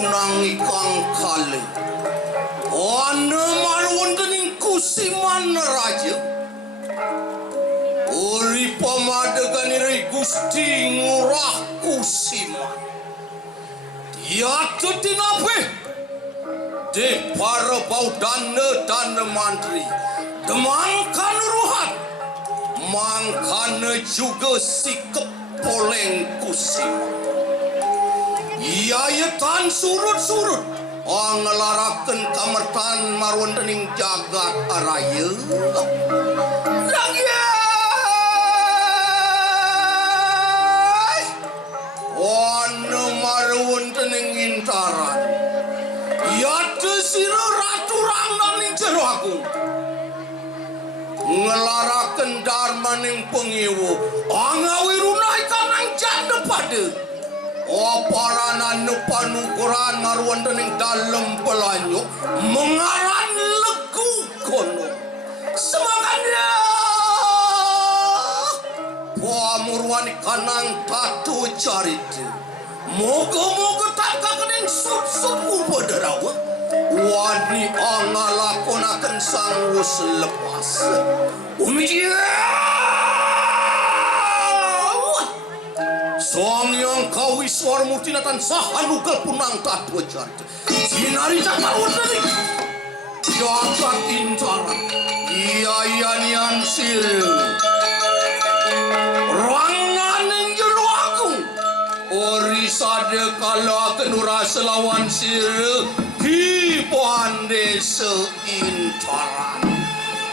punang ikang kali ana marwontening kusiman raja uri pamadeganiri Gusti Ngurah Kusiman diatur tinape de para baudana dan mantri demangkan ruhat mangkana juga sikap poleng Kusiman iya tan surut-surut ngelarakan kamertan marwontening jagat araya Wana marwontening intaran yate sira ratu rangdaning jero aku ngelaraken darmaning pengiwu angawirunai kanang janda pada oparanan panukuran marwontening dalem pelanyuk mengaran legu kono semangatnya pamurwani kanang tatu carita moga-moga tak kening sut-sut ubadarawa wani angalakonaken sang wus lepas Sang yang kawiswar mutinatan sahanugal punang tatu carita sinari tak marwontening jagat intaran iya nian sireng ranganing jero aku ori sade kala kenura selawan sire hipan desa intaran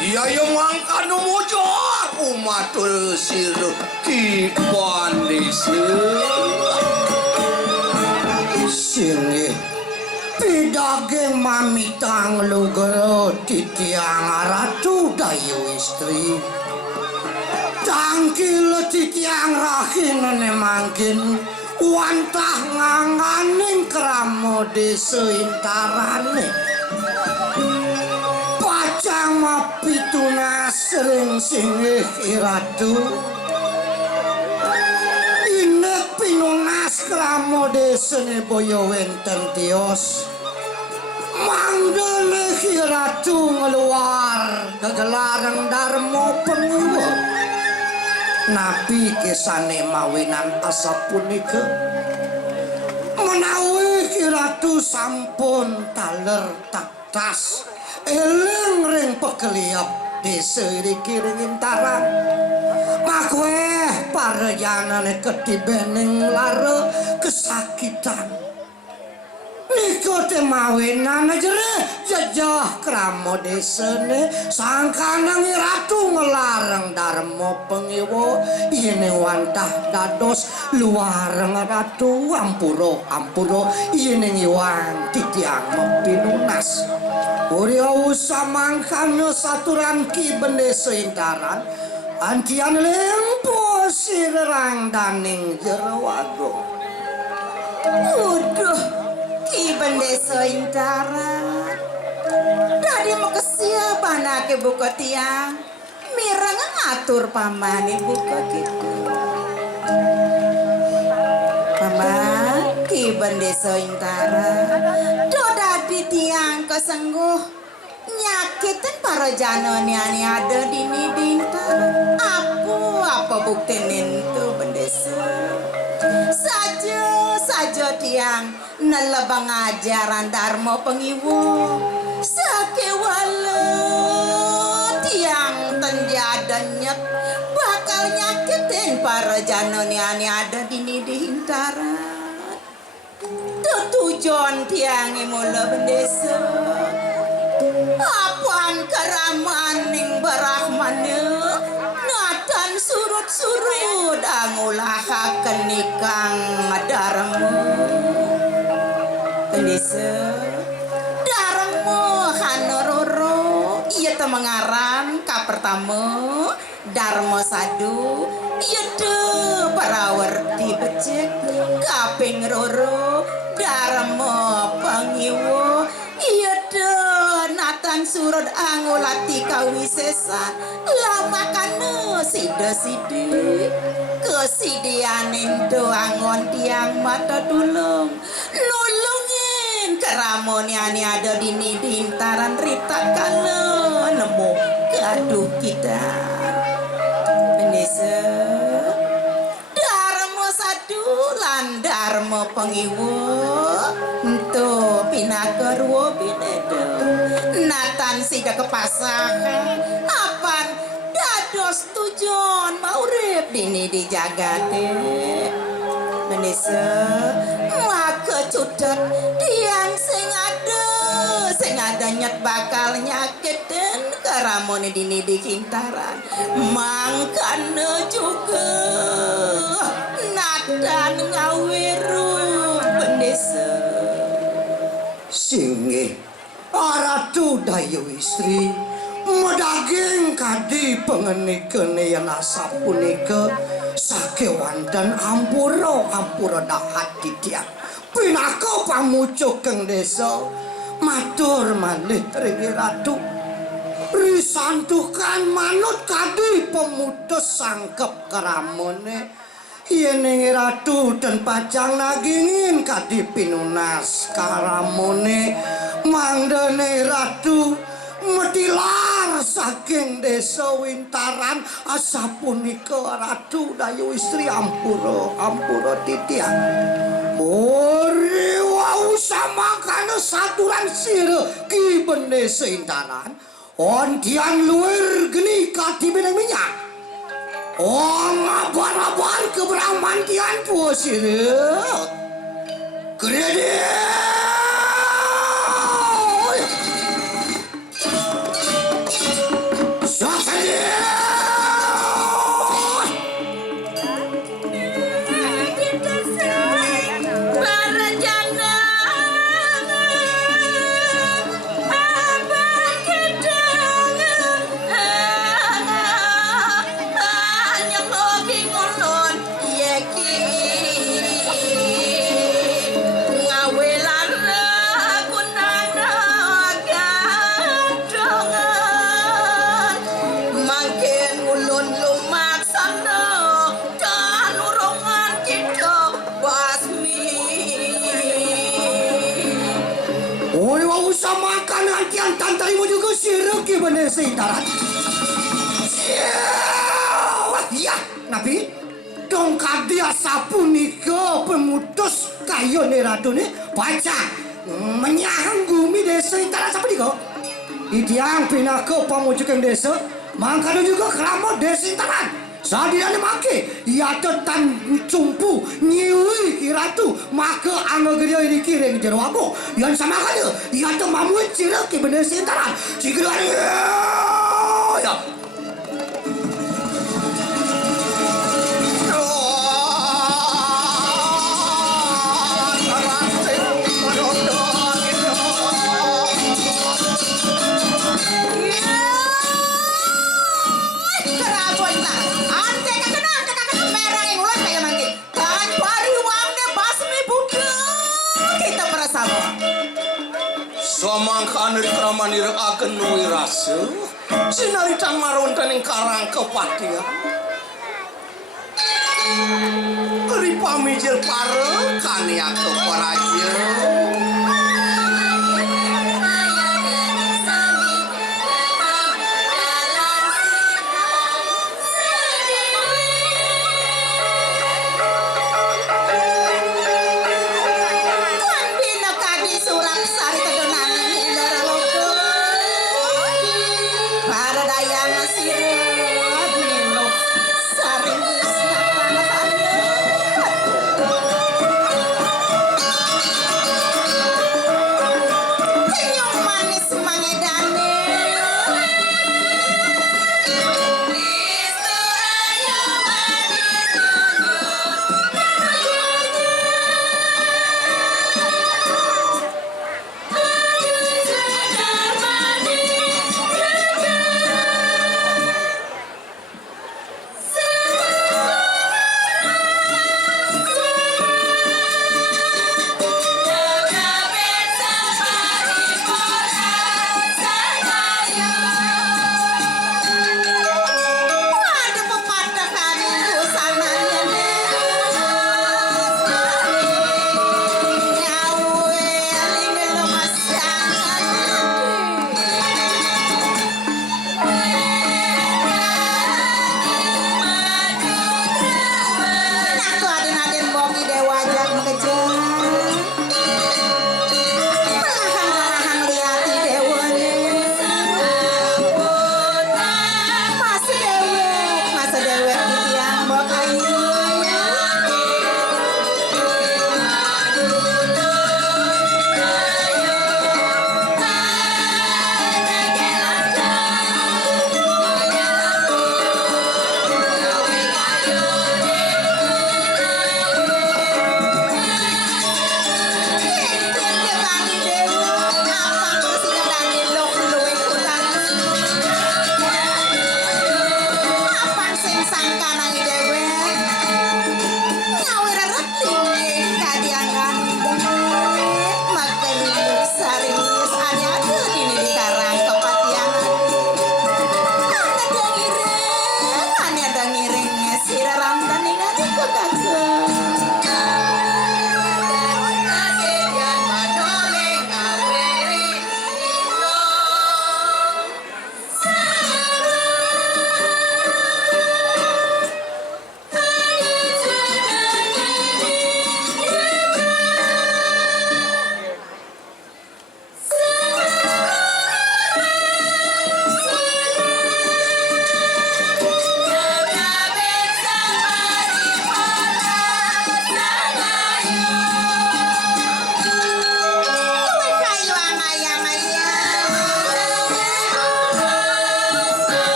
iya yang mangkanu mujur umatul sire hipan desa sire pidageng mamitang lugero titiang ratu dayu istri tangkil titiang rahinane mangkin wantah nganganing kramo desa intarane pacang mapituna sering singih iratu inek pinunas kramo desane boyo wenten tios manggene iratu ngeluar gegelareng darmo pengiwa nabi kesane mawinan asapunika menawi kiratu sampun taler taktas eling ring pekeliap desa iki ring intaran makweh parajanane ketibening lara kesakitan nikote mawinan jere jajah kramo desane sangkanang ratu ngelareng darmo pengiwo yene wantah dados luareng ratu ampuro yene ngiwang titiang mepinunas Urya usah mangkana saturan ki bende seintaran antian lempo sirang daning jero wago uduh Iban desa intaran dari makesia panake buka tiang mirang ngatur pamane buka gitu paman iban desa intaran do dadi tiang kesengguh nyakitin para janone ani ada di dintar aku apa bukti nintu bendesa saja tiang nelebang ajaran darmo pengiwu sakewala tiang tenjadanyet bakal nyakitin para janoni ani ada di hintaran tujuan tiang mula bendesa apaan keramaning berahmane natan surut-surut angulahaken nikang darmo bendesa darmo hanororo iya temengaran ka pertama darmo sadu iya de parawerti becek kaping roro darmo pangiwo iya de natan surut angulati kawisesan lamakane sida-sidi kesidianin doangon tiang mata dulung nulungi Ramone ani ada dini dintaran rita kana nemu gaduh kita benese Darmo sadulan Darmo pengiwo ento pinakerwo binedo natan sida kepasangan apan dados tujuan maurip dini di jagate benese maka cudet diang sing ada nyet bakal nyaketin keramone dini di kintaran mangkana juga nadan ngawiru benese singe aratu dayu istri medaging kadi pengenikene yang asapunika sakewan dan ampura dahat didiak pinaka pamucuk keng desa matur malih ringi ratu risantukan manut kadi pemutus sangkep keramone yen ratu dan pajang nagingin kadi pinunas karamone mangdene ratu metilar saking desa Wintaran asapunika ratu dayu istri ampura titian ori wau samakana saturan sira ki bende seintaran ondian luar geni kati benang minyak abar-abar keberang tian po sira kredi tantarimu juga siruk bener seintaran ya nabi dong kadia sapunika pemutus kayo nih ratu nih baca menyanggumi desa intaran sapunika idiang pinaka pamujuk yang desa mangkano juga keramot desa intaran sadilane make ya tetan cumpu nyiwi kiratu maka anu gede ini kiring jero aku yang sama kali ya te mamuit cirek ki bener sintaran cikirane ya Samangkan rikamanir agen wirase sinaritan maronten ing karang kepatian ripamijil pare kaniato paraja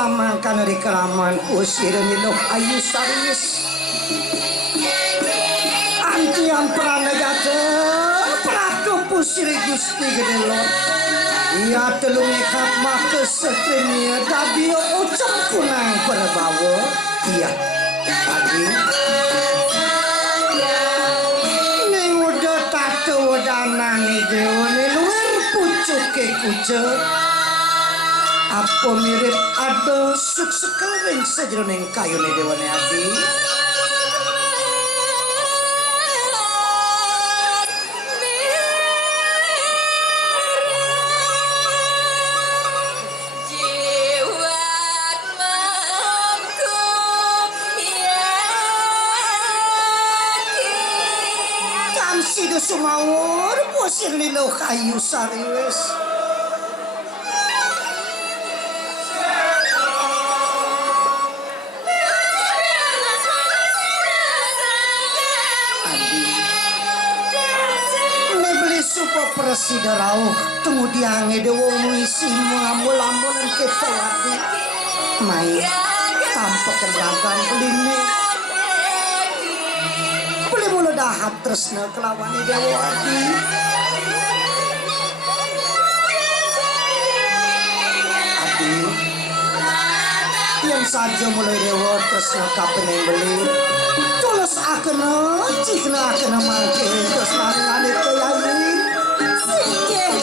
samangkan dari keraman usir niluh ayu saris antian pranegata Pratu Pusri Gusti Gedelot ia telung nekat maka setrenya dabio ucap kunang perbawa iya tadi ning udah tato danane dewane luar pucuk ke kucuk apa mirip ada suk-sukering sajroning kayune dewane abi Sido sumawur pusir niluh kayu sariwes Adi nebeli supo presida rauh tunggu diange de wong wisi mulamul-amulan kita lagi main tampak kendagan beline mula dahat tresna kelawan Dewa Adi Adi yang saja mulai Dewa tresna kapeneng beli tulus akena cikna akena mangke tresna ngane kayayi Singgih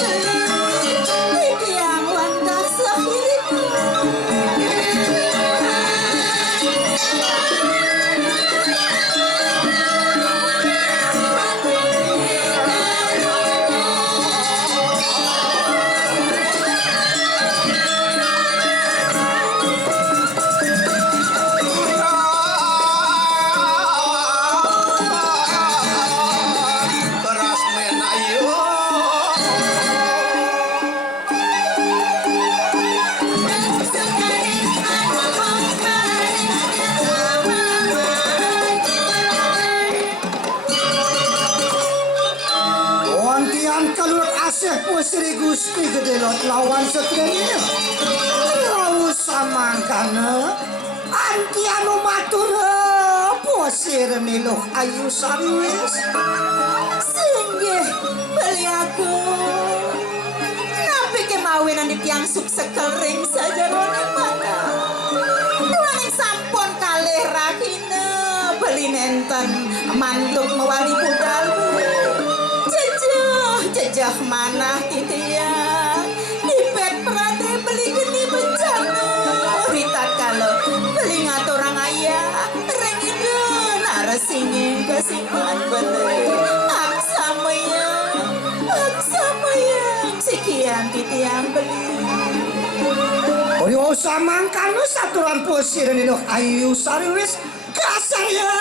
beli tiang wanda sahiriku Pusri Gusti Gedelot lawan setrenya Rau samangkana antianu matur pusir niluh ayu sariwis Singgih beli aku napi kemawinan di tiang suksekel ring saja rona mana tuan yang sampun kalih rakina beli nenten mantuk mewali budal jejah mana titiang dipet perade beli geni bencana ritat kalau beli ngaturang ayah reng ide narasingin kesimpan beli aksamayang sekian titiang beli Oyo samangkan saturan pusir niluh ayu sariwis kasaya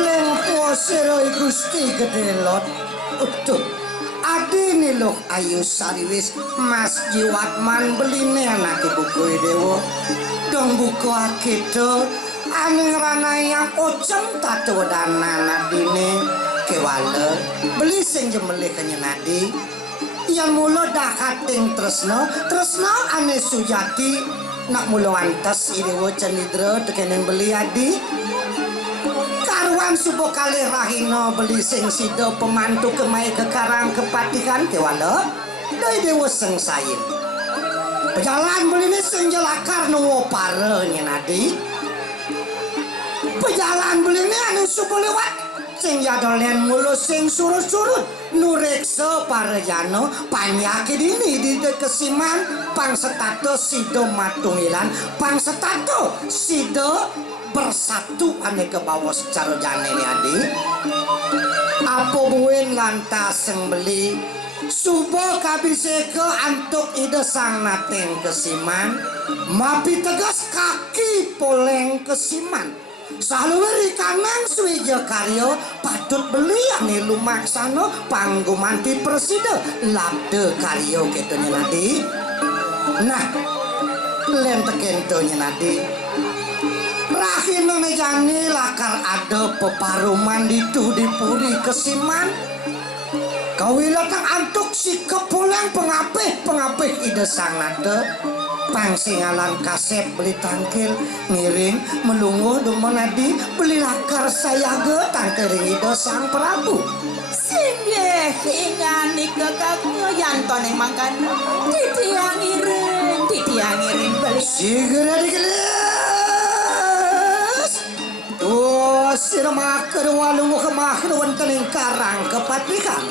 leng pusir Gusti Gedelot utuh adi niluh ayu sariwis Mas Jiwatman beline anak ibu gue dewo dong buku akito aning rana yang ocem tato dana nadine kewala beli sing jemeli kanya nadi yang mulo dah kating tresno ane sujati nak mulo antas iriwo cenidra tekenen beli adi karuan subuh kali rahino beli sing sido pemantu kemai kekarang kepatikan kewala dari dewa seng sayin pejalan beli ini sing jelakar nunggu parenya nadi pejalan beli ini anu subuh lewat sing yadolen mulu sing surut-surut nurekso parejano panyake dini di dekesiman pangsetato sido matungilan pangsetato sido bersatu ane ke bawah secara jane ini adi apa buin lantas sing beli subuh kabiseke antuk ide sang nateng kesiman mapi tegas kaki poleng kesiman saluri kanang suwija karyo patut beli ane lumaksana panggumanti presida labde karyo ketone nadi nah lem tekentone nadi rahina mejani lakar ada peparuman ditu dipuri kesiman kawila tang antuk si kepuleng pengapih ide sang nade pangsingalan kasep beli tangkil miring melunguh dumanadi beli lakar sayaga tangkering ida sang Prabu Singgih ingani kekagoyan toneng mangkan titiang iring beli segera digelis oh sirma kedua lunguh kemah wonten ing karang kepatikan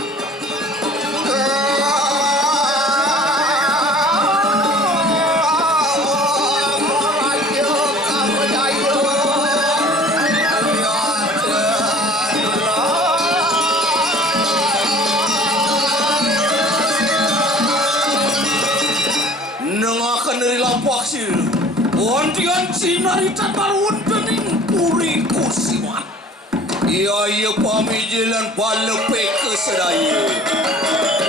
Ondian cinarita marun dening puri kusiman. Iya pamijilan balepe kesedaya.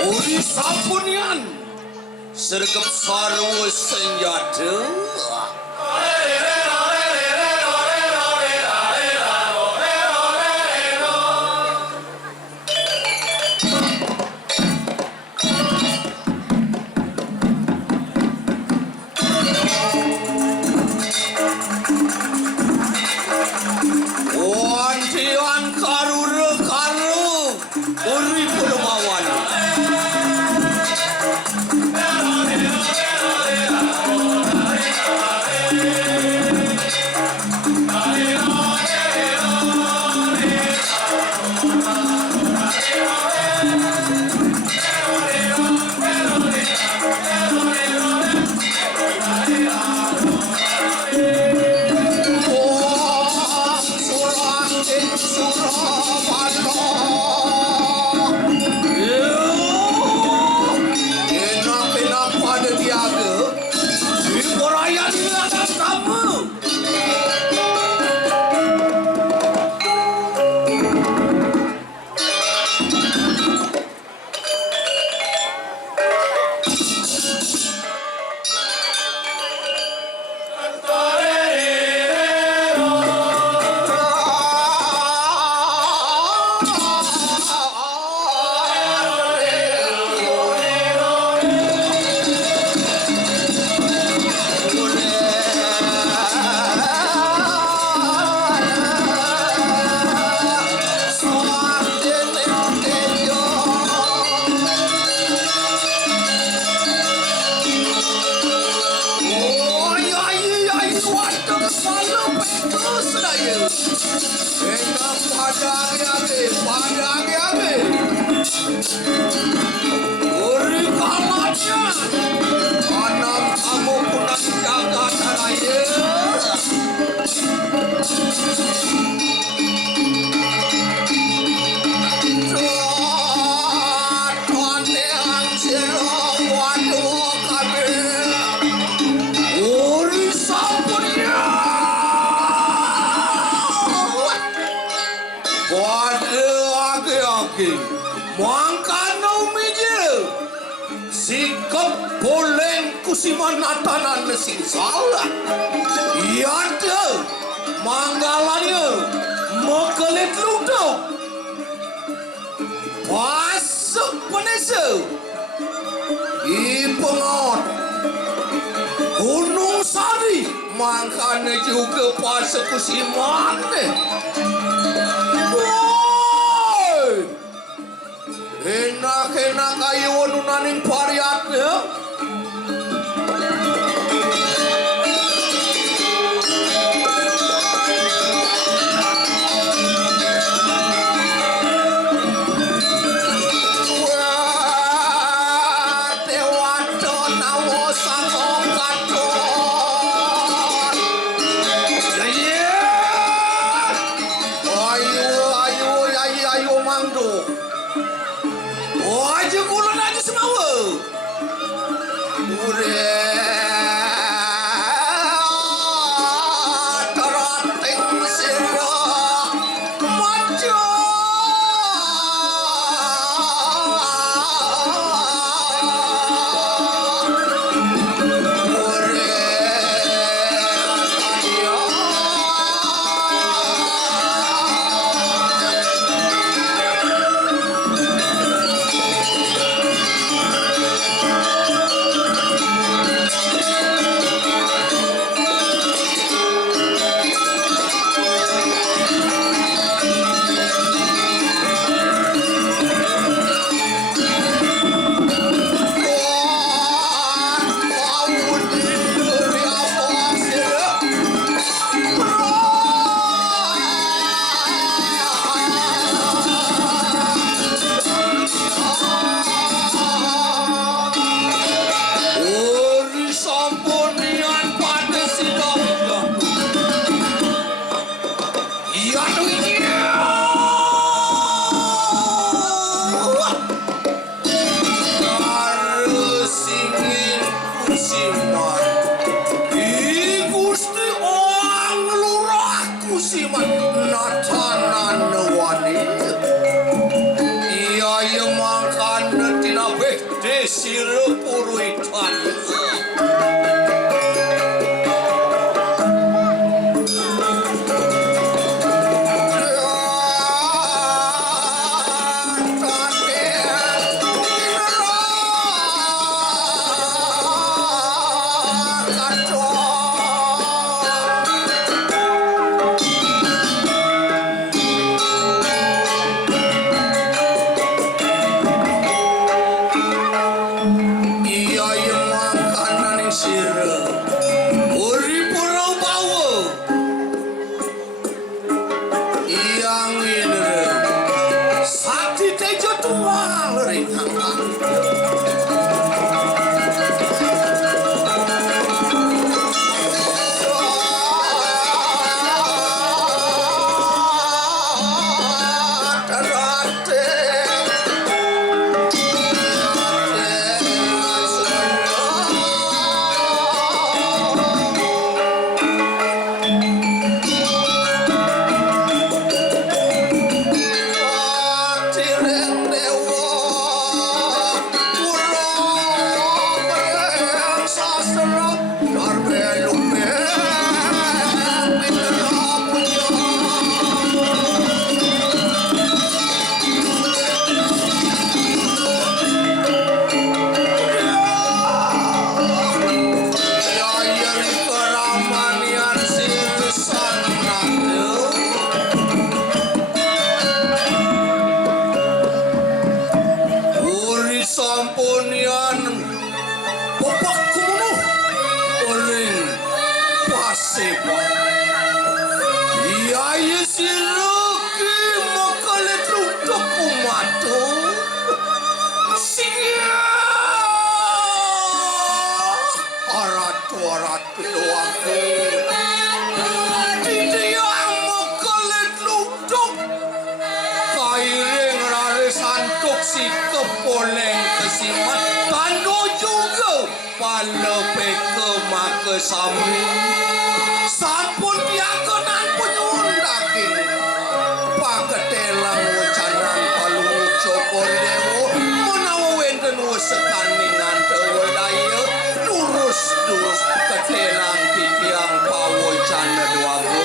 Uri sampunian sergap sarwa senjata. Kusimanatanan sing salah. Iya deh, manggalannya mekelit ludok. Pasuk penesa. Ipengot. Gunung Sari, makanya juga pasuk kusiman. Woi, enak-enak ayo nunaning pariatnya. Ayo mangdo. Oh aja kulon aja senawa. siruk puruitan. Sami sampun diagonan penyuwun daging pagetelang wacanan palung Joko Dewo menawa wenten sekaningan dewa daya durus ketelang titiang pawocana duago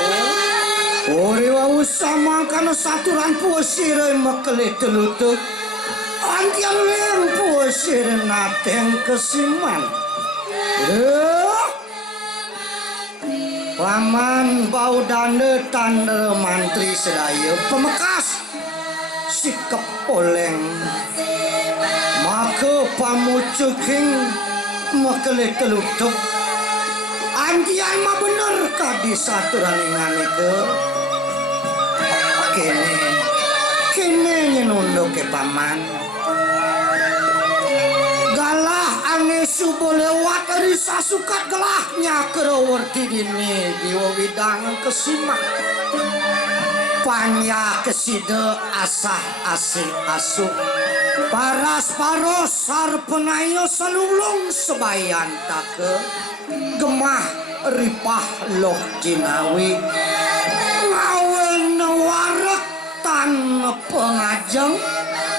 ore wau samangkana saturan puasire mekele telutut antian ler puasire nateng kesiman Paman bau dane tanda mantri sedaya pemekas sikap oleng maka pamucuking makele teluduk andian mah bener kadi saturan ingan itu kene nyenunduk ke paman subuh lewat dari sasukat gelahnya kerewerti dini di widang kesimak panya keside asah asih asuh paras paros sar penayo selulung sebayan take gemah ripah loh jinawi ngawel newarek tan pengajeng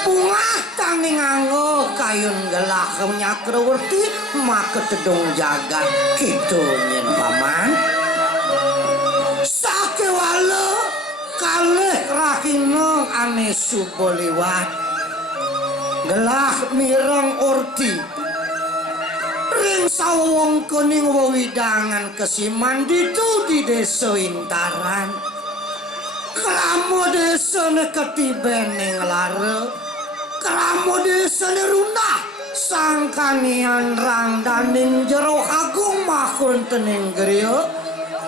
bunga tanging nganggo kayun gelah nyakrewerti maka tedung jagat kitu nyen paman sakewala kalih rahina ane subo liwat gelah mireng urti ring sawong kuning wewidangan kesiman ditu di desa Intaran kelamo desa neketiben ning lare Kramo desa nerundah sangkanian rang daning jero agung makun tening gerio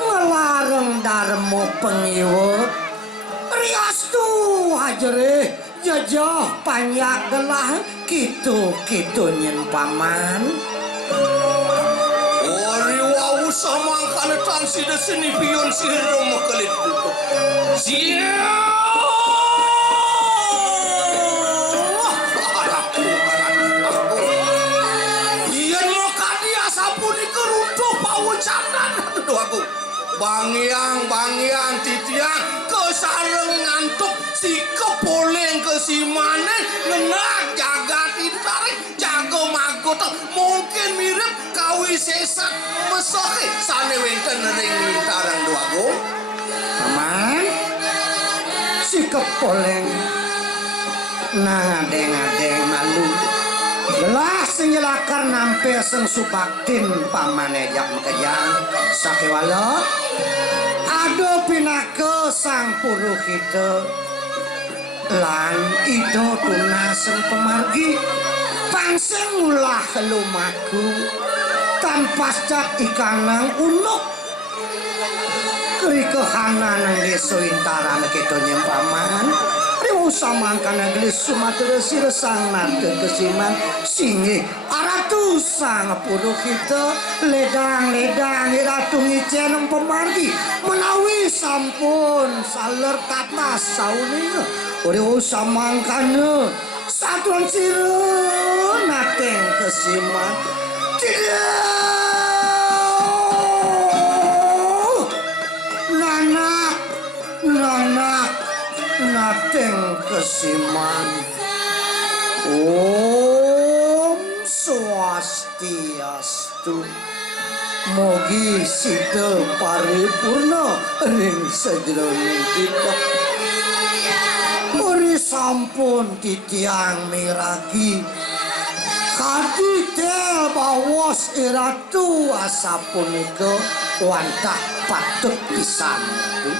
ngelareng darmo pengiwo riastu hajere jajah panyak gelah kitu nyen paman ori wau samangkana tansi deseni pion sirro mekelit tutup Bangyang titiang kesareng ngantuk si kepoleng kesimanen ngenak jagat ditarik jago magot mungkin mirip kawi sesak mesoke sane wenten ring lintarang duagung. Paman, si kepoleng ngadeng-ngadeng malu. Gelas nyelakar nampe seng subaktin paman ejak mekejang sakewala. Ado pinake sang puruhita lan itu tunaseng pemargi pangseng ulah lumaku tanpa cak ikanang unuk kerikehanan ng deso intaran kita nyempaman riu samangkana gelis sumatera siresang nate kesiman singi aratu sang puruhita ledang-ledang iratu ngiceneng pemargi menawi sampun saler tata sauning riu samangkana satuan sire nateng kesiman nanak nateng kesiman. Om Swastiastu. Mogi sida paripurna ring sajroning kita. Uri sampun titiang miragi kadidel bawos iratu asapunika wantah patut pisan itu.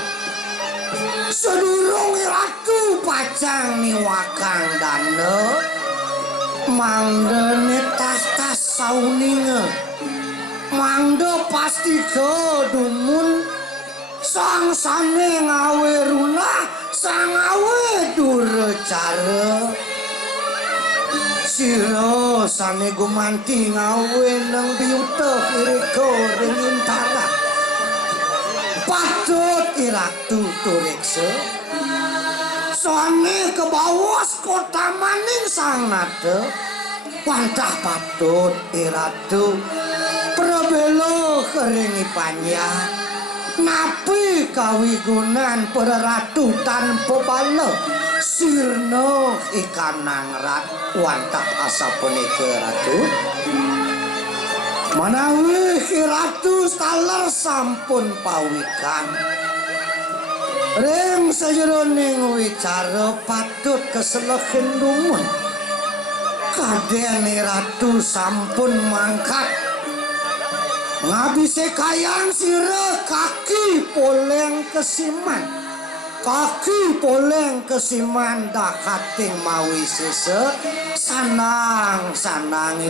Sedurung iratu pacang niwakang dana mangdene tas-tas sauninge mangdo pasti kedumun sang sane ngawe runah sang ngawe durecara siro sane gumanti ngawe nang biyuta kiriko ringintara patut iratu turikse soane kebawas kota maning sang nada wantah patut iratu probelo keringi panjang napi kawigunan pereratu tanpa bala sirno ikanang rat wantah asapunika ratu manawi ratu staler sampun pawikan ring sajroning wicara patut keselehen dumun kadene ratu sampun mangkat ngabise kayang sire kaki poleng kesiman dakating mawi sese sanang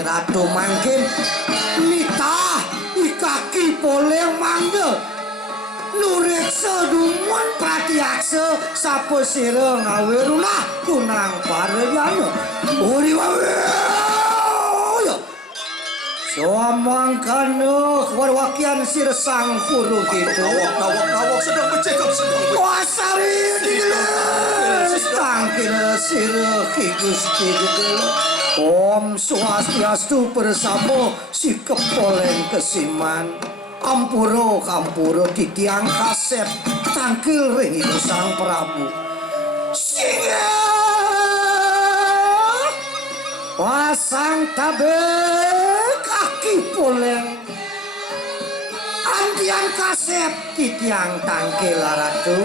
ratu mangkin nitah ikaki poleng mangge nureksa dumun pratiaksa sapa sire ngawe runah kunang parejana uri wawe Somangkana warwakian sirsang puru gitu. Nawak sedang bercakap sedang. Wasari digeles tangkil sira ki Gusti digeles. Om Swastiastu bersama si kepoleng kesiman. Ampura titiang kasep tangkil ring itu sang Prabu. Singa wasang tabe kaki poleng andian kasep titiang tangkil ratu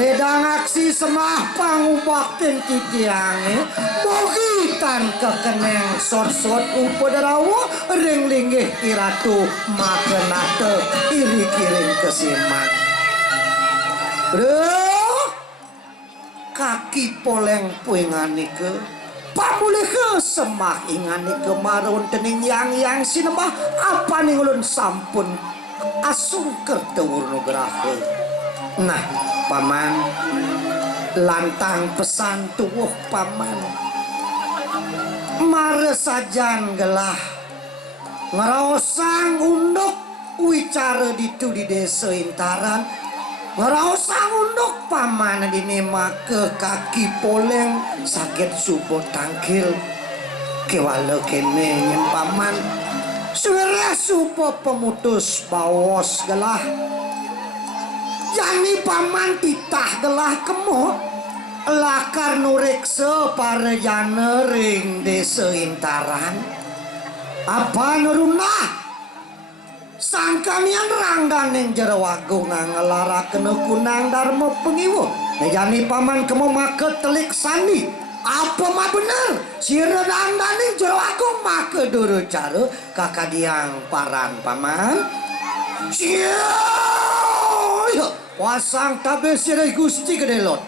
ledang aksi semah pangubakten titiange bogitan kekeneng sot-sot upodarawa ring linggih iratu makenate iri kiring kesiman kaki poleng puinganike pamulih ke semah ingani kemaron tening yang sinembah apa ning ulun sampun asung kertewurna graha. Nah, paman lantang pesan tuwuh paman. Mare sajan gelah ngaraosang unduk wicara ditu di desa intaran ngaraosang unduk paman dinema ke kaki poleng sakit subuh tangkil kewala kene nyen paman suara subuh pemutus bawos gelah jani paman titah gelah kemo lakar nureksa parejana ring desa Intaran. Apa nurunah sangkanian rangganing jero agung ngelaraken kunang darma pengiwo nejani paman kemo make telik sani. Apa mah bener si rangganing jero agung make duru cara kakadiang paran paman. Sia pasang tabe sirih Gusti Gedelot.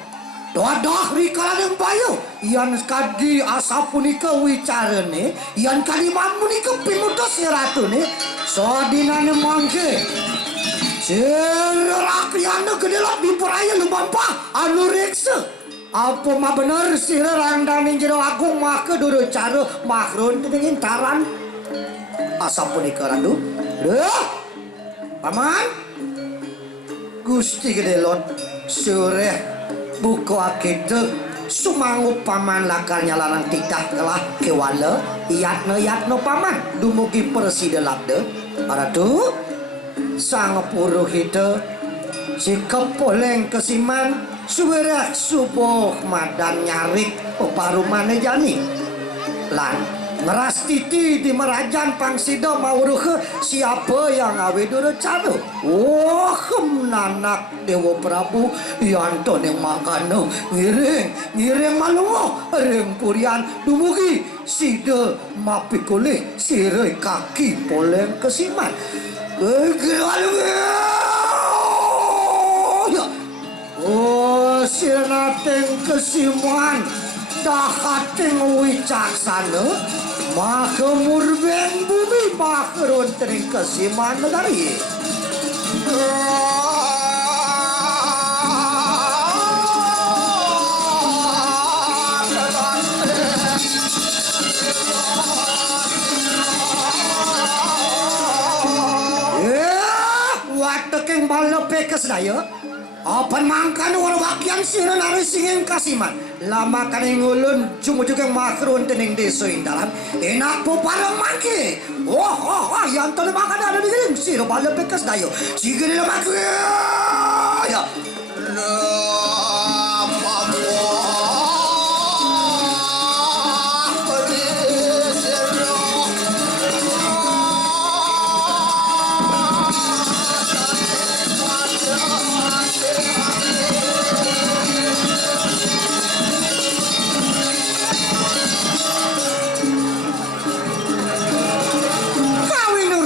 Dadah rikala yang bayo ian kadi asa punika wicarane ian kadi mamunika pinutus ratune sadinane mangke sirakyana Gedelot diperaya lumampa anu reksa. Apa mah bener sira randane jero agung make duru cara makrun dening Intaran asa punika randu. Paman Gusti Gedelot sore buka kita sumangup paman lakarnya larang titah telah kewala yatno paman dumugi persidelabde aratu sang puruh itu si kepoleng kesiman suwerah subuh madan nyarik peparumane jani lan ngeras titi di merajan pangsida mauruh siapa yang awe duru caro. Nanak Dewa Prabu yanto yang makano ngiring malungo ring purian dumugi sida mapikule siroi kaki poleng kesiman. Sirnateng kesiman dahating wicaksana maka murbeng bumi makrun tering kesiman negari. Wateking balepe kesdaya apan mangkan warwakian sira nari singing kasiman lama kaning ulun jumujug yang makrun tening desa Intaran enak po parang mangke yang tole makan ada di giling sira balepe kesdaya sigere mak ya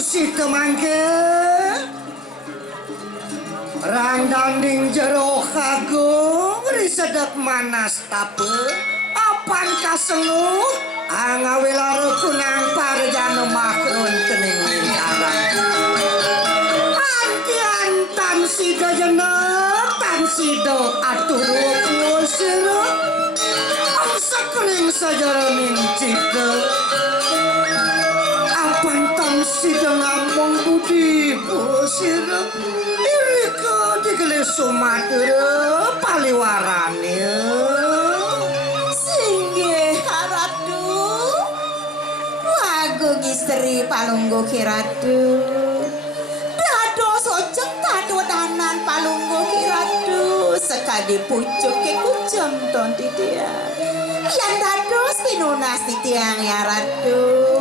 Sita mangke randanding jero kagung risedek manas tape apan kasenguh angawe laro kunang parjana makrun tening Intaran antian tan sida jenek tan sida atur sira angsa kering sajara mincita sida ngambong budi sira irika digele sumadera paliwarane Singgih Ratu wagu gistri palunggo kiratu dados ojeng tadodanan palunggo kiratu sekadi pucuk ke kucem ton titiang yang dados pinunas titiang ya Ratu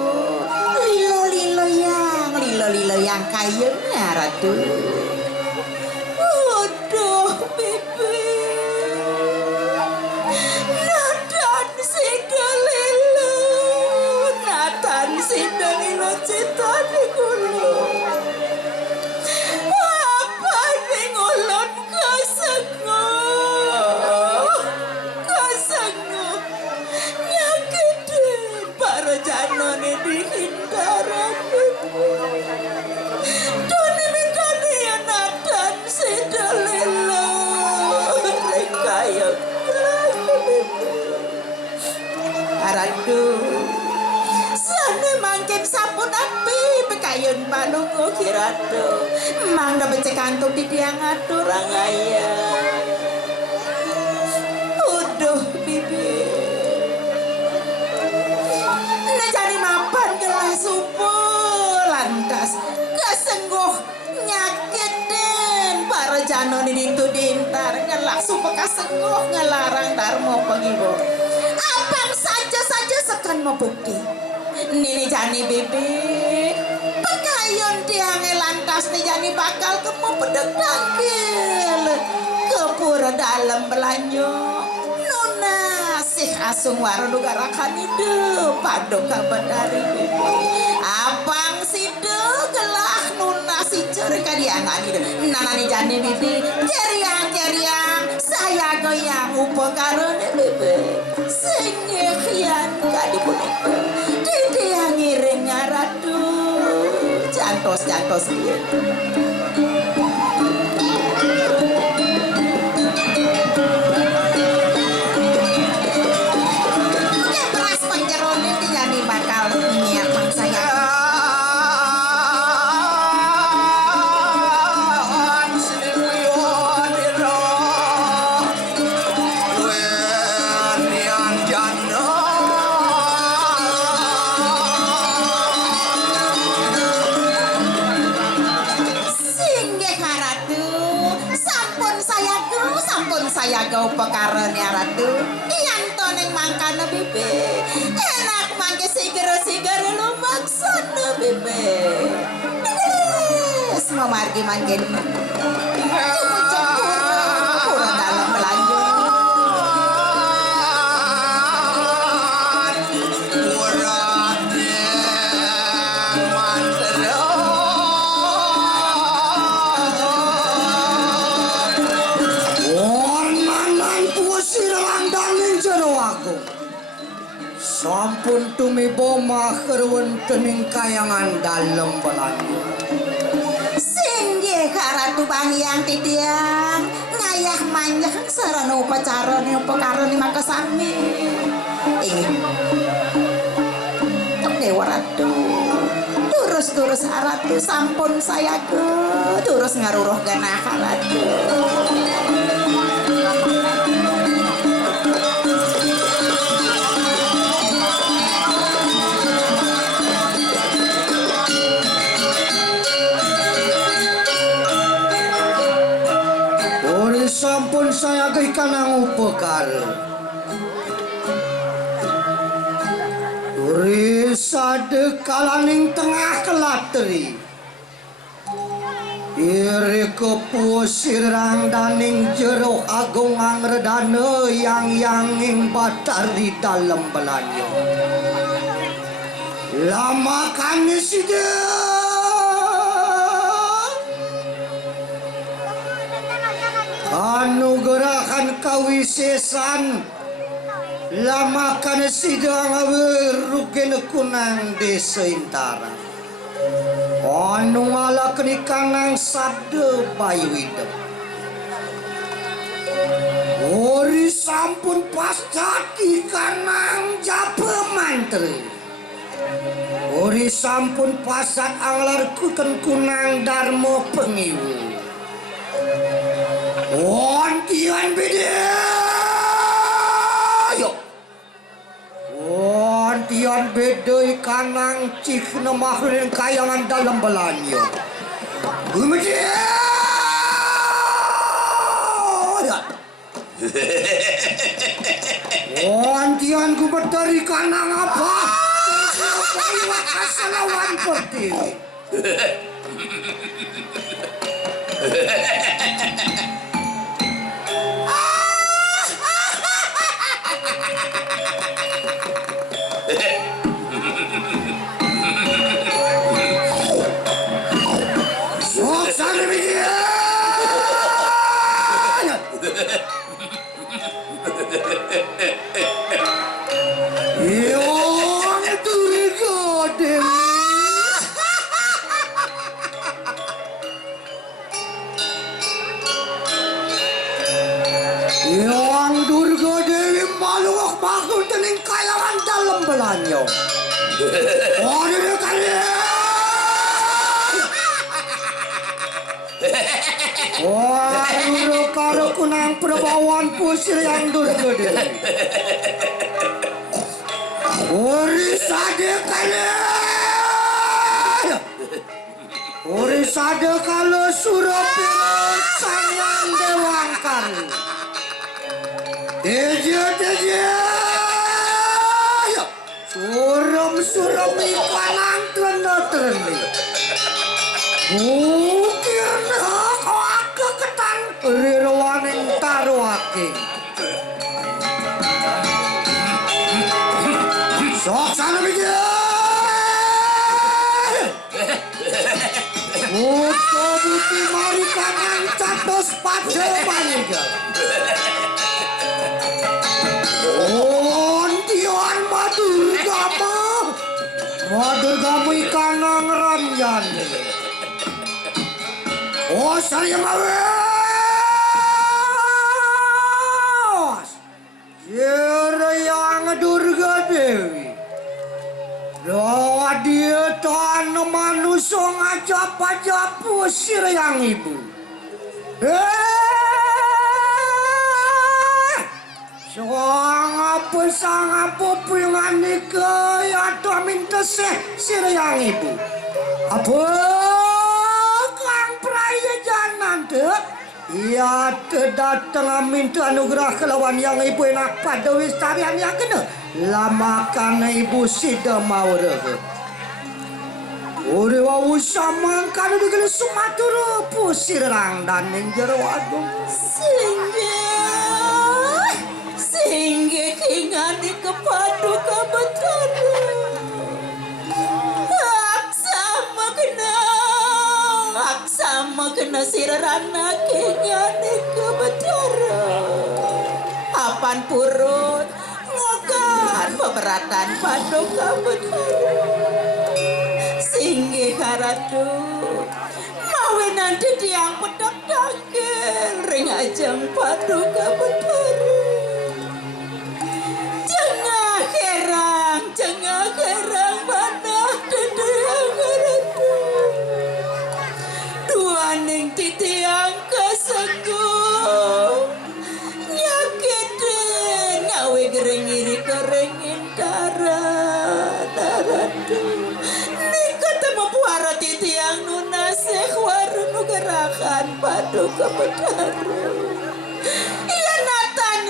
lilo yang kayeng ya Ratu. Waduh bibi Natan sida lilo Natan sida lilo cita di gulung apa ning ulun kasenguh nyakitin para janane di Intaran Ratu sane mangkin sapun api bekayon palunggo kiratu mangga becekantuk di tiang atur rangaya uduh bibi najani mapan gelas supo lantas kesengguh nyakitin para panoni ditu dintar ngelak supeka sengoh ngelarang darmo pengibo. Abang saja sekan mau bukti. Nini jani bibik pekayon dia ngelantas nih jani bakal kemu pedek dagil kepura dalam belanyo nona sih asung waru garakan ide padok kabar dari bibik abang side gelah nona si ceri kadiangan ide nana nih jani bibik ceriang saya goyang upakaran bibik sengekhian gak dibunuh dede yang ngiring ngaradu jantos dia keras penjerone dia nih bakal nyiapang saya saya gau pekaran ya ratu iyan toneng mangkana bebe enak mangke sigar lo maksana bebe semua margi mangkin kurang dalam belanja sampun tumiboma kerwen kening kayangan dalam belanja singge karatu bangyang titiang ngayah manjang sarana upacara ni upakaran ni makasami dewa ratu turus haratu sampun saya ke turus ngaruruh ganah haratu sampun saya ke ikanang upekar uri sadekalaning tengah kelateri iri kepusirang daning jero agung angredane yang batar di dalam belanyo lama kan sida anugerahkan kawisesan lama kana sidang rugen kunang desa Intara anu ngalakeun ikanang sabda bayu hidup ori sampun pascat ikanang jape mantri ori sampun pasat anglarkukeun kunang darmo pengiwu Ontian beda, yuk. Ontian beda ikanang cik namahin kayangan dalam belanyo. Kemudian, ontian kubetar ikanang apa? Bawa kasalawan pertiwi. Yang Durga Dewi maluak bakul tening kayangan dalam belanyo. Oh, ini kalian. Wah, Durga karo kunang perbawan pusir yang Durga Dewi. Uri sade kalian. Uri sada kalau surapiro sanyang dewangkan. Deje. Suram ikalang trene. Bukir kau aku ketan rirwaning taruake. Sok sana biji. Buto buti mari kanang catos pada maninggal. Ontian Madur gamu ikanang ramyan. Oh saya mawas. Yang Durga Dewi. Doa dia tuan manusia ngajap-ajap usir yang ibu. Sang apa pingan nika ya tu minta sirang ibu. Apa kang praya janan tu? Ya datang minta anugerah kelawan yang ibu enak pada wistarian yang kena. Lama kan ibu sida mau rege. Uri wau saman kan digele sumaturu pusir rang dan jero agung. Sehingga kingani kepaduka betara aksama kena sirarana kingani ke betara apan purut ngokan peberatan paduka betara sehingga karatu mawe nanti tiang pedak dagel ring ajang paduka betara. Jengah kerang mana dedeng ngeratu dua ning titiang kesengguh nyakitin ngawe gerengiri kerengin daratu ning ketemu puara titiang nunaseh warnu gerakan paduka betara iya natan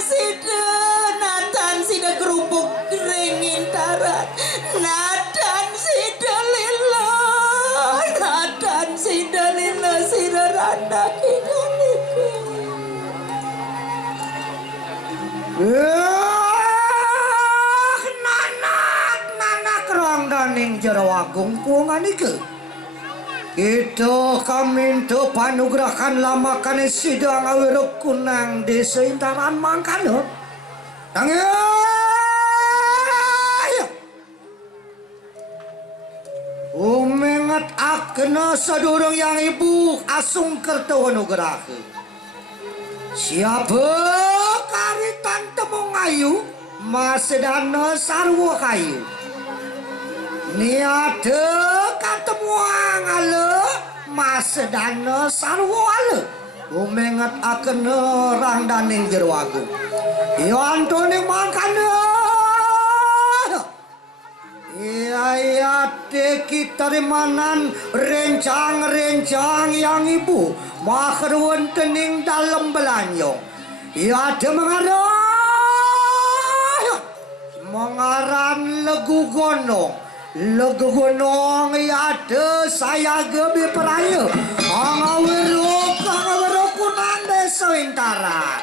sida kerupuk ringin tarat natan sida lila sida randa kinganiku nanak rong daning jero agung pungan iku. Itu kami tu panugrahan lama kane sidang awiruk kunang desa intaran mangkano. Umengat akna sadurung yang ibu asung kerto nugraha. Siapa karitan temung ayu masedana sarwa kayu. Niade katemuang ale masedana sarwa ale. Umengat akna rangdaning jero agung. Yo Antoni mangkana. Iya kita rimanan rencang yang ibu makarun tening dalam belanyong. Iya mengaran legu gonong iya saya gebi peraya angawiruk kunang desa intara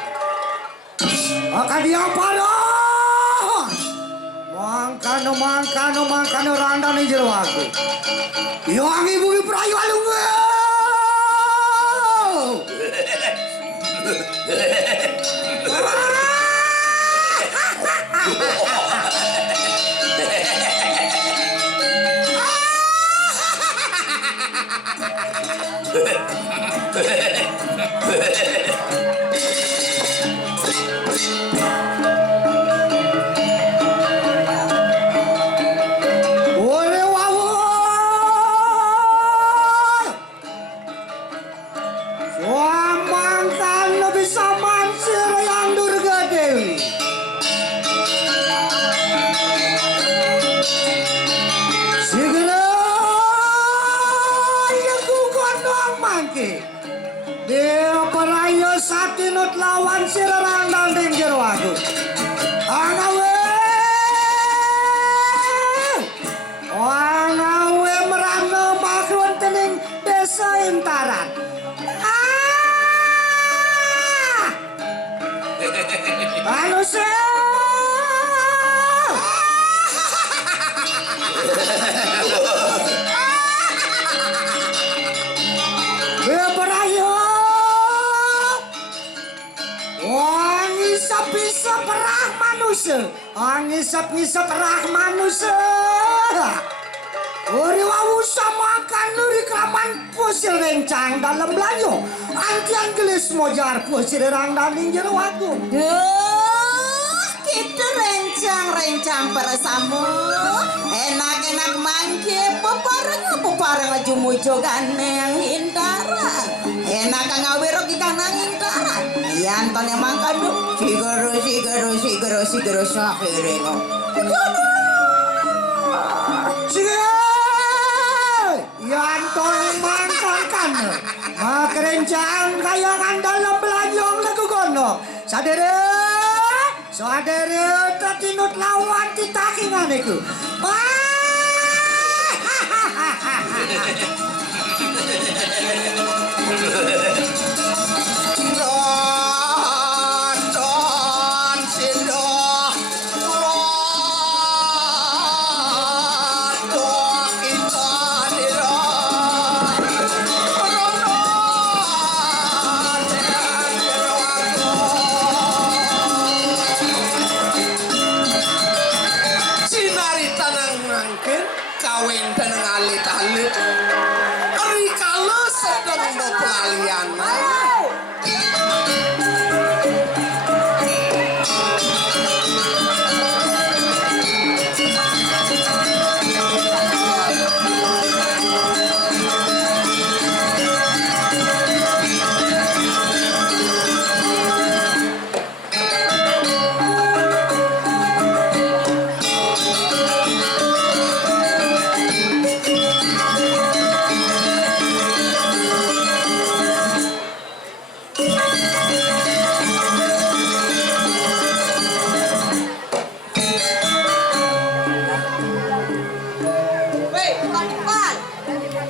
maka dia parah mangkano randa ni jero aku yang ibu perayu alunga nong mangke. Dia perayo satinut lawan sirang danding jero aku. Anawe. Anawe merano makron tening desa Intaran. Anu se. Berayo, ngisap-ngisap rah manusia, ngisap-ngisap rah manusia. Uri wau samakan nuri kraman pusir rencang dalam belayo, antian gelis mojar pusir rang daling jero aku. Kita rencang bersama. Enak-enak mangke peparang jumujogan yang Intaran. Enak ngawirok ikan nang Intaran. Yanton yang makan du. Sigero sakiringo. Yanton yang makan kan. Makerencang kayangan dalam belanjong lagu kono. Sadere tatinut lawan titakingan iku. Don sindo do kita diro. Sinari tanang ngangkin kawin tanang alit-alit. Ari kala sedang bepalian.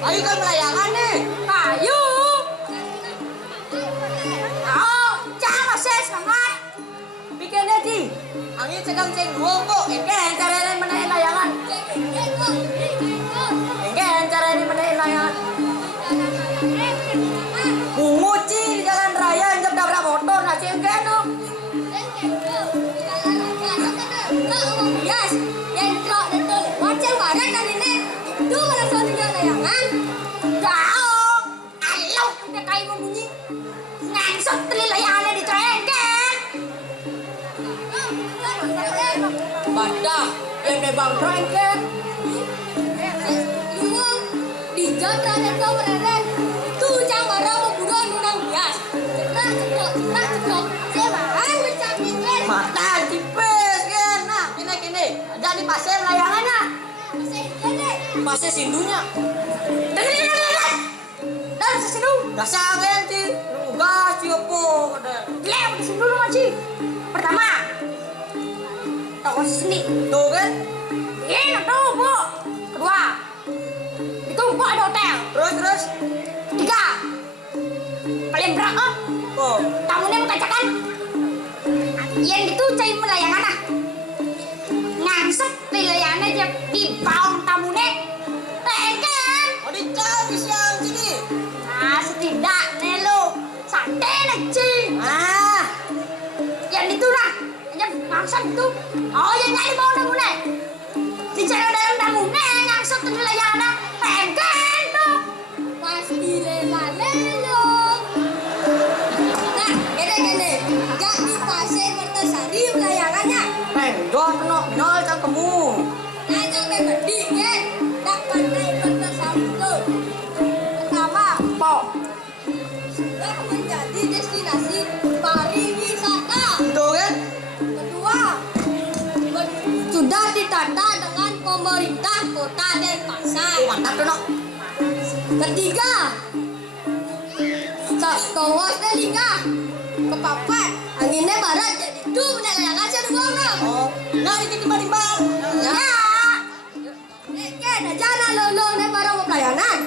Ayo kan melayangan nih. Ayo. Jangan saya semangat. Bikin aja. Angin sedang cengguang kok. Enggak cara ini menaik layangan. Enggak cara ini menaik layangan. Menguci di jalan raya yang dabrak motor nasi enggak dong. Yes, yang kau betul. Wajah barat kan ini. Itu mana soalnya layangan? Jauh, alau kita kayak membunyi. Ngangsot teli layangannya dicerengken. Badak, yang bebang cerengken. Luang, di jam rada kau berada. Tuh jang marah memburuan unang bias. Cekrok. Sebahan bercamingin. Mata tipis kan. Nah, kini. Jadi pasir layangannya. Pasir sindunya. Dengerin. Dan sesindu. Dasar ganti. Gas siapa ada. Lem sesindu lu maci. Pertama. Tahu sini. Tuh kan. Ini tuh, Bu. Kedua. Itu Bu ada hotel. Terus. Tiga. Paling berat oh. Tamunya mengkacakan. Yang itu cai melayangan ah. Ngangsep layangannya dia di bawah tamunya. Tengken. Oh dicari siang sini. Nah setidaknya lo santai aja. Yang itu lah. Yang ngangsep itu. Oh yang nyari bawah tamunya. Dicari dalam tamunya ngangsep layangannya. Tengken tuh. Pasti lelo. Nah gini. Jadi pasir Mertasari layangannya. Don nol cangkemmu. Nanya bebedi kan. Tak pandai Mertasari tuh. Pertama, Po. sudah menjadi destinasi pariwisata. Itu kan. Kedua, sudah ditata dengan pemerintah Kota Denpasar. Mantap tuh, Nok. Ketiga, Dongosnya lingah. Kepapat. Anginnya barat jadi tuh udah yang aja doang dong. Oh, nah ini timbang-timbang. Ya. Nah jangan lo nih barang mau pelayanan.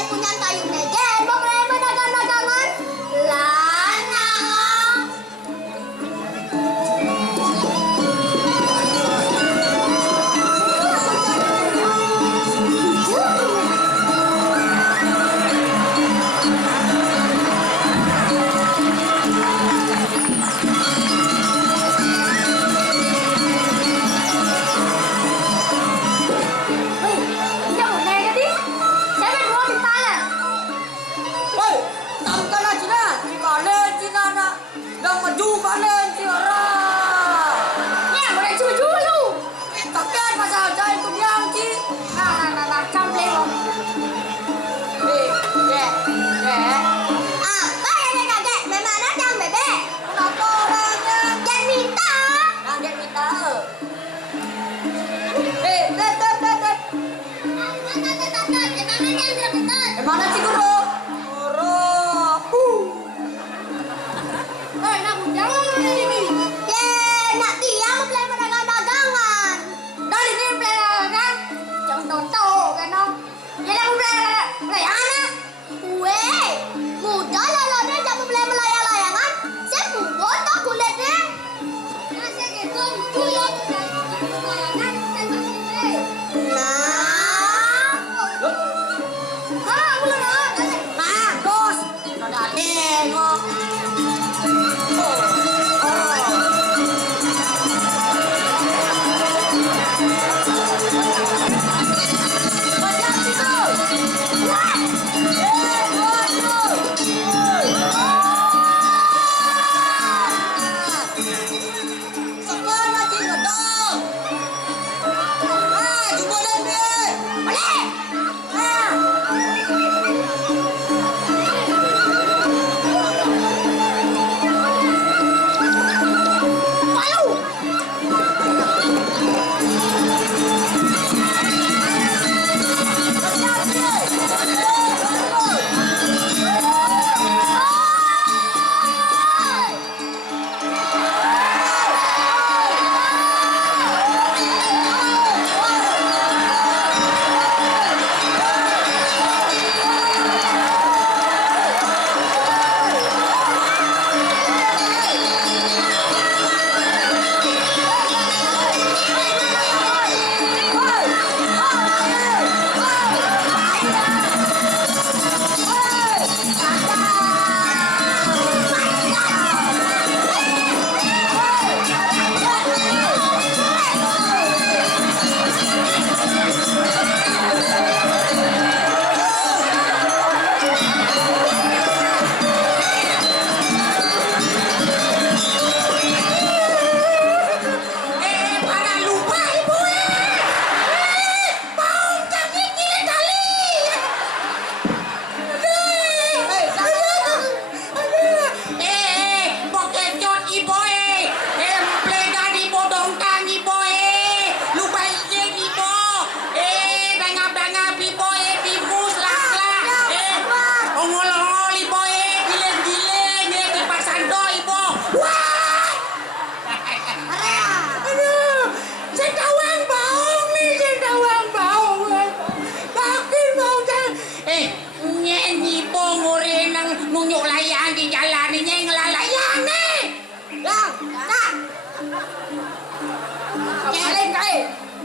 gen punya tayune gen mau prema dagang-dagangan. Lana. Mana sih guru? Guru. Nak jangan ini. Nak dia mau play dagangan. Dari ni play dagangan. Jangan tahu kan no. Dia nak play layangan. Weh, mudah lah dia jangan play layangan. Saya buat tak kulit dia. Nah, saya gitu. Tu yang layangan dan play. Nah.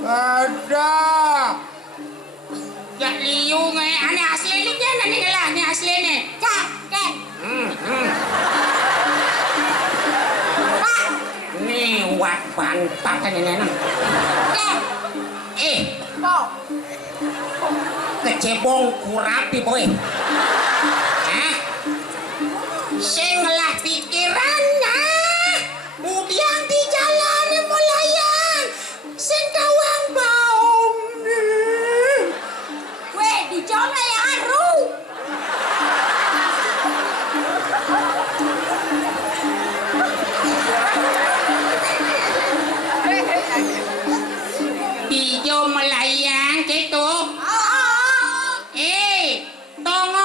Ada. Ya liu ngai ane asli ni kan ane lah ane asli ni. Cak, kan. Ni wat pantat ni nana. Kan. Kau. Kecebong kurapi boy. Hah? Sing lah pikirannya. Kemudian di jalan melayang. Sing kawang baum. Weh, di jalan yang aru. Pijo melayang gitu. Tongol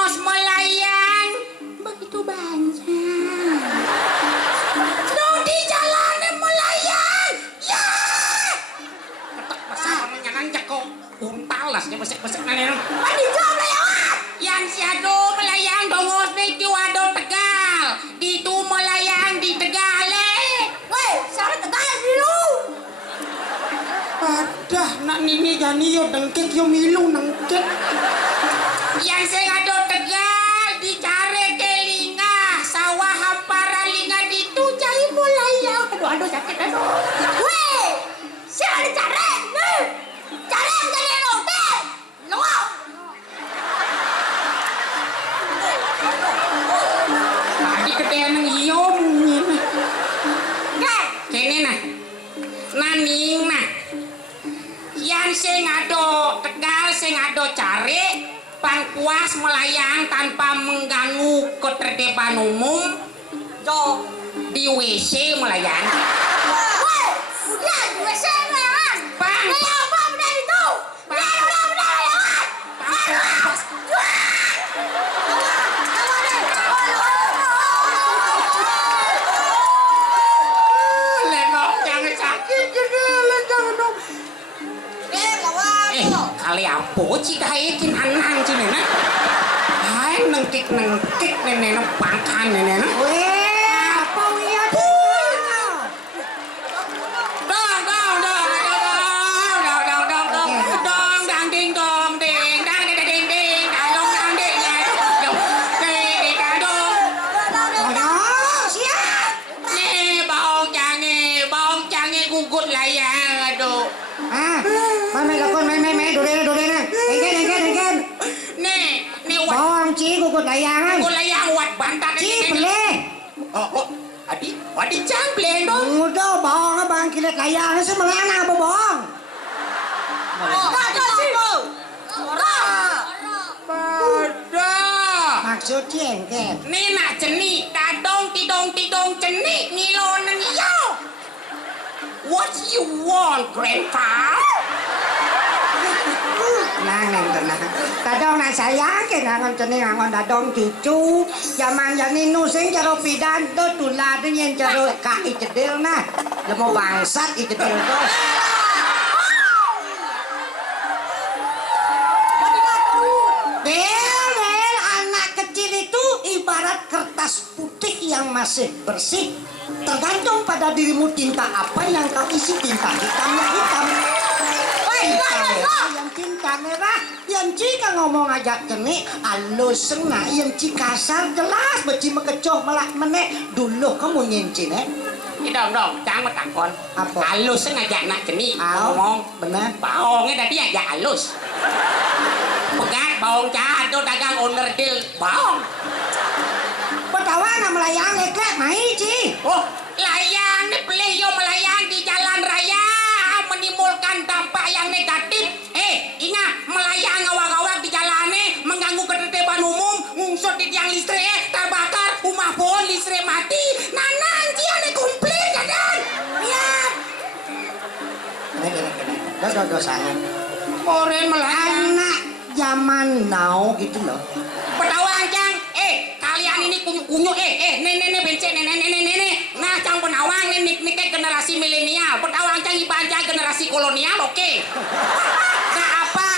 Jani yo dengkit yo milu nengkit. Yang sing ado Tegal dicari kelinga sawah hamparan linga ditu cai mulai ya. Aduh sakit aduh. Weh, siapa dicari? Nih, cari yang jadi roti. Luau. Tadi kedean nang iyo mungin. Kene nah. Naning nah. Yang sing ado Tegal sing ado cari pangkuas melayang tanpa mengganggu ketertiban umum. Jo. Di WC melayang. Weh, udah gue serangan. Bang. Kayak apa udah itu? Udah layangan. Lenok jangan sakit gede jangan dong. Kali apa sih kayakin anang sini nah. Hai nengkik nenek pangkan nenek nah. Weh, apa ya? Dong dang ding dong ding dang ding ding ding dong dang ding ya dong ding dong. Siap. Nih bau cange gugut layang aduh. Mami lakon mami dure na. Engken. Nih Bawang ci gugut layangan. gugut layang wat bantat Ci beli. Oh adi camble dong. Udah bawang bang kilat layangan semangana apa bawang? Pada. Maksud engken. Nih nak ceni dadong tidong ceni ngilon iyo. What you want, Grandpa? Nang tenang. Dadong na saya ke nangon ceni nangon dadong cucu. Zaman yang nu sing jaro pidato tulad yen jaro ka ijedil na. Lemo bangsat ijedil to. Del, anak kecil itu ibarat kertas putih yang masih bersih. Tergantung pada dirimu tinta apa yang kau isi, tinta hitamnya hitam. Tinta merah yang tinta merah. Yang jika ngomong ajak ceni, halus sengah. Yang jika kasar jelas, beci mekecoh melak menek. Dulu kamu nyincin Dong, jangan takon. Apa? Halus ngajak nak ceni Au, ngomong. benar. Baongnya tadi aja halus. Pegat baong jado dagang onderdil baong. Pertawana melayang leklek mai ci. Oh, layang nih beliau melayang di jalan raya menimbulkan dampak yang negatif. Ingat melayang awak-awak di jalan nih mengganggu ketertiban umum, ngungsut di tiang listrik, terbakar, rumah pohon listrik mati. Nanang ane kumplit kadang. Lihat. Kena. Sangat. Koren melayang. Anak zaman now gitu loh. Petawang cang, kalian ini kunyuk-kunyuk, nenek bencet, nenek. Nah, cang penawang nih kayak generasi milenial. Petawang cang ibaca generasi kolonial, oke. Nah apa?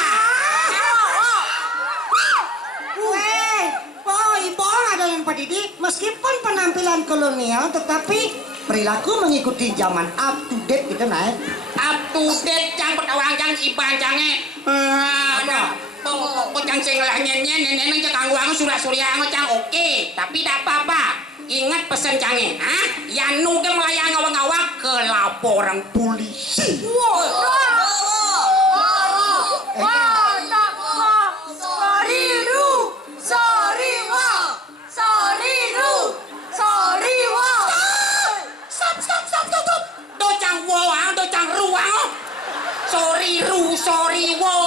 Ibu ada yang pendidik, meskipun penampilan kolonial, tetapi perilaku mengikuti zaman up to date gitu naik. Up to date cang petawang cang ibancangnya. Kok cang senglah nyenyen, nenek cang angguang surya cang oke, tapi tidak apa-apa. Ingat pesan cange, yang nuke melayang ngawang-ngawang ke laporan polisi.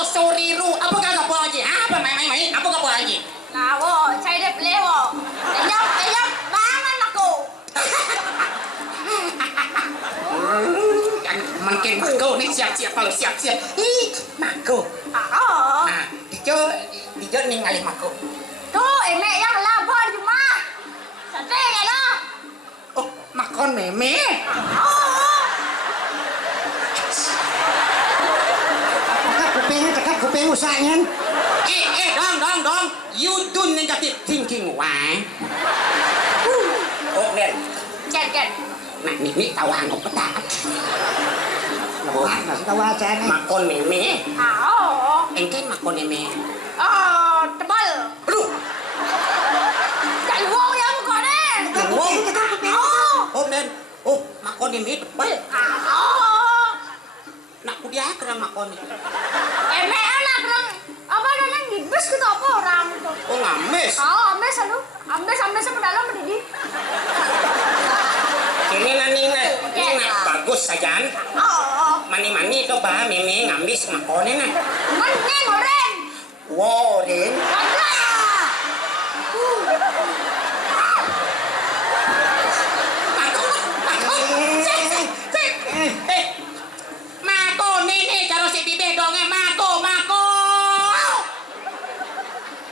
Sorry ru. Apa kagak apa aja? Apa main? Apa kagak apa aja? Lawo, saya deh beli wo. Enyap, bangan aku. Yang makin mako nih siap-siap kalau siap-siap. Mako. Nah, dijo ningali mako. Tuh, ini yang lapor cuma. Sate ya lah. Oh, makon meme. Kuping usahanya. Dong. You do negative thinking, why? Oh, Nen. Ken. Nah, ini tawang kok petak. Wah, nasi tahu aja nih. Makon meme. Oh. Engke makon meme. Oh, tebal. Aduh. Cak luang ya mukanya. Oh, Den. Oh, makon meme tebal. Oh. Nak kudia kerang makon. Emek anak kerang. Apa namanya ngibes gitu apa orang itu? Oh, ngames. Oh, ambes anu. Ambes sama dalam mendidih. Ini nani ini bagus saja. Oh. Mani-mani itu bah meme ngambis makone nah. Mending goreng. Wow, Den. Ada. Mako nene karo si bibe donge mako.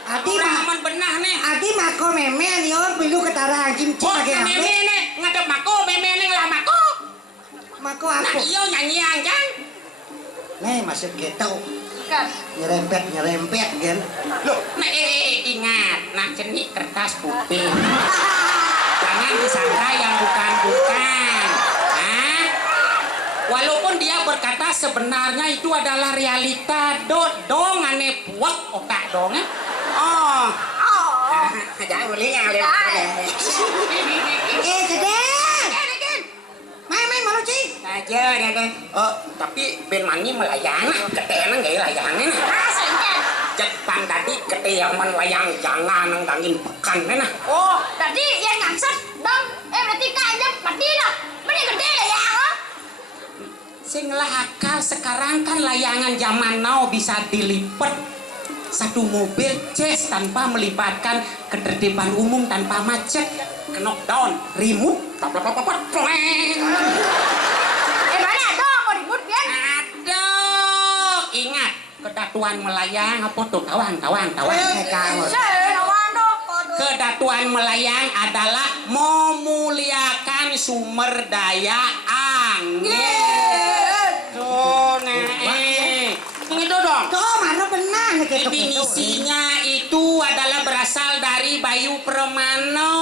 Adi Aman benah nih. Adi mako meme lior pilu ketara kimchi Oh, lagi meme ngapain? nih ngadep mako meme nih lah mako. Mako Nah apa? iyo nyanyi kan. Nih masih gitu. Kan. Nyerempet kan. Loh, nah ingat, nah jenik kertas putih. Jangan disangka yang bukan. Hah? Walaupun dia berkata sebenarnya itu adalah realita, dong aneh puak otak dong. Oh, Oh. jangan beli yang lihat. Gede. Main malu cing. Aja, dan tapi Ben Mani melayang, ketenan gak layangan. Rasanya. Jepang tadi keteang melayang jangan nangdangin pekan nah. Oh, tadi yang ngangset dong. Berarti kayaknya mati dah. Mending gede lah ya. Sing lah akal sekarang kan layangan zaman now bisa dilipat satu mobil ces tanpa melibatkan ketertiban umum tanpa macet, knockdown, remote, Mana dong mau ribut biar. aduh, ingat kedatuan melayang apa tuh tawang. Kedatuan melayang adalah memuliakan sumber daya angin. Tuh, ini dong. Tuh mana benar nih gitu. Definisinya itu adalah berasal dari Bayu Permano.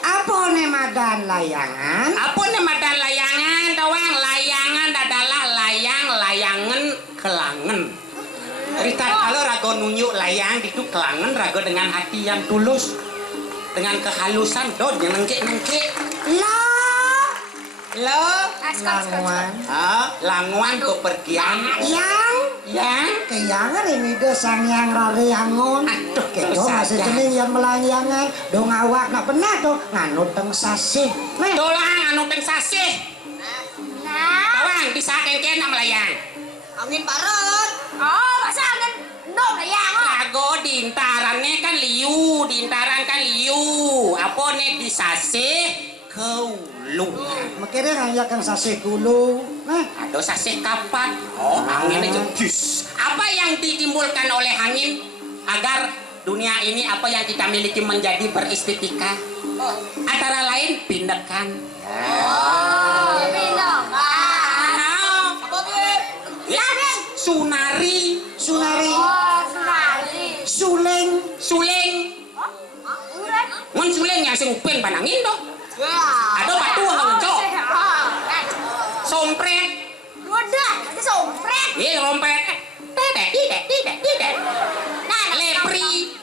Apa nih madan layangan? Apa nama dan layangan? Tawang layangan adalah layangan kelangen. Rita kalau rago nunjuk layang itu kelangen rago dengan hati yang tulus, dengan kehalusan don yang nengke. Lo Languan. languan kepergian yang Keyangan ini deh sang yang rariangon. Aduh, Kedo terus masih saja. jenis yang melanyangan. Dong awak nak pernah tuh nganut teng sasih. Nih. dolang anu teng sasih. Nah. Tawang bisa kengken nama layang. Angin parut. Oh, masa angin dong lah ya. Lago diintarannya kan liu. Apa nih disasih keulu. Makanya ngayakan sasih dulu. Nah. Ada sasih kapat. Oh, angin aja jus. Apa yang ditimbulkan oleh angin agar dunia ini apa yang kita miliki menjadi berestetika? Antara lain pindakan. Oh, pindah. Ya, sunari, Sunari. Oh, senari. Suling. suling. Urat. Mun suling yang sing upin panangin toh. Ya. Ada batu yang ngencok. Oh, Sompret. udah, ada sompret. Iya, lompet. Tidak. Nah, Lepri.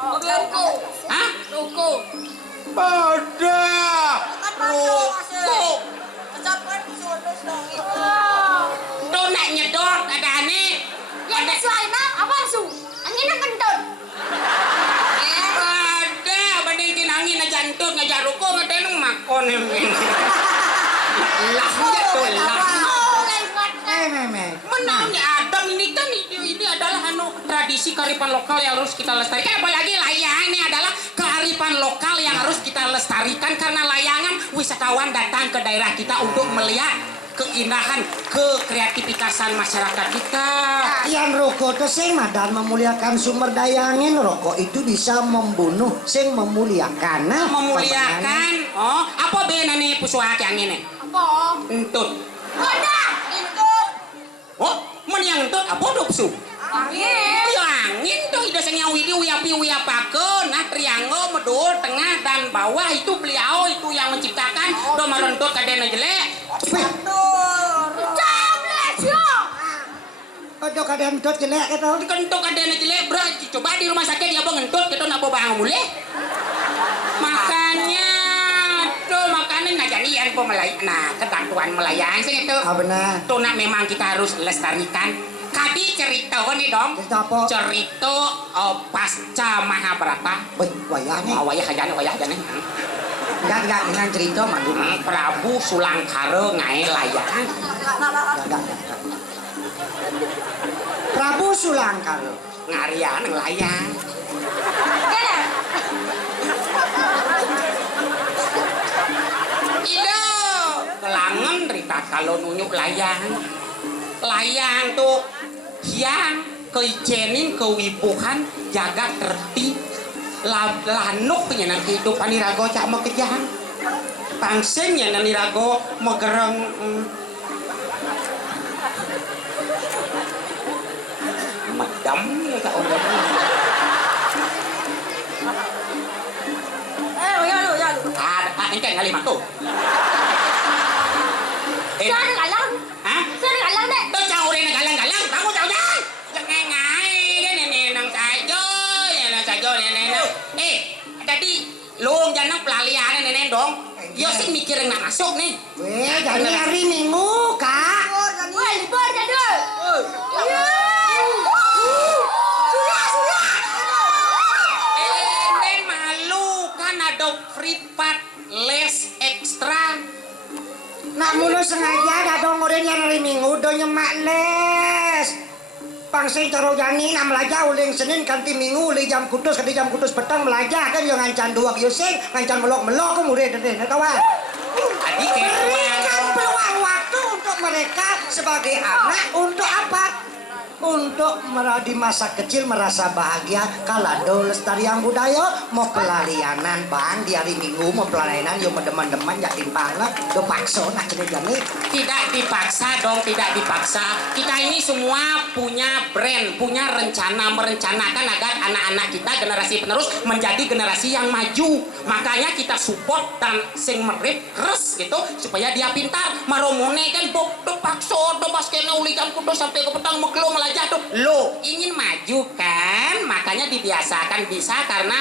Ruko. Hah? Ruko. Pada. Ruko. Tuh nak nyedot ada aneh. Yang kesuainya apa su? Anginnya kentut. Ada bandingin angin aja antut ngajar ruko ngedeneng makon lahnya tuh lah. Oh, lewat. Meme. Menangnya Adam ini kan ini adalah tradisi kearifan lokal yang harus kita lestarikan. Apalagi layang ini adalah kearifan lokal yang harus kita lestarikan karena layangan wisatawan datang ke daerah kita untuk melihat keindahan, kekreativitasan masyarakat kita. Yang rokok itu sing madan memuliakan sumber daya angin. Rokok itu bisa membunuh sing memuliakan. Nah, Memuliakan. Oh, apa bena nih pusuake angin nih? Apa? Entut. Udah, kentut. Oh, men yang entut apa tuh pusu? Angin. Ya angin tuh ida sing widi wiapakeun nah triangle medul tengah dan bawah itu beliau itu yang menciptakan do marentut kadena jelek. Ojo kadang dot jelek gitu. Dikentuk adanya jelek bro, coba di rumah sakit dia ngentut kita nak bawa boleh. Makanya tuh makanan ngajarian pemelayang. Nah ketentuan melayang sih itu. Ah benar. Tuh nak memang kita harus lestarikan. Kadi cerita nih dong. Cerita apa? Cerita pasca Mahabharata. Wih, wayahnya. Wayah aja nih. Enggak dengan cerita manggung. Prabu Sulangkara ngae layang. Enggak. Prabu Sulangkara. Ngarian layang. Ida kelangen rita kalau nunjuk layang. Layang tuh yang keijenin kewibuhan jaga tertib lanuk penyenang kehidupan irago cak mau kejang pangsenya nan irago mau gereng madam ya cak omong ada ini kan kali matu Saya galang. hah Saya galang deh. tôi chào đây là galang kamu chào jangan jangan ngai cái này nang sajo ya nang sajo này tadi lu jangan pelalian nenek dong yo sih mikir nggak masuk nih Weh, jadi hari Minggu, Kak. Wah, libur jadul. ini malu kan ada privat les ekstra Nak mulu sengaja dadong orang yang hari Minggu do nyemak les. Pangsing caro jani nak melajar uling Senin kanti Minggu uling jam kudus kanti jam kudus petang melajar kan yang ngancan dua yusing ngancan melok kau murid deh kawan. tadi Berikan peluang waktu untuk mereka sebagai anak untuk apa? Untuk di masa kecil merasa bahagia kalau lestarian budaya mau pelalianan bang di hari Minggu mau pelalianan yo teman-teman jadi banget do paksa nak kena jani. tidak dipaksa dong tidak dipaksa kita ini semua punya brand punya rencana merencanakan agar anak-anak kita generasi penerus menjadi generasi yang maju makanya kita support dan sing merip res gitu supaya dia pintar maromone kan do paksa do baskena uli jam kudus sampai ke petang megelo melajah tuh lo ingin maju kan makanya dibiasakan bisa karena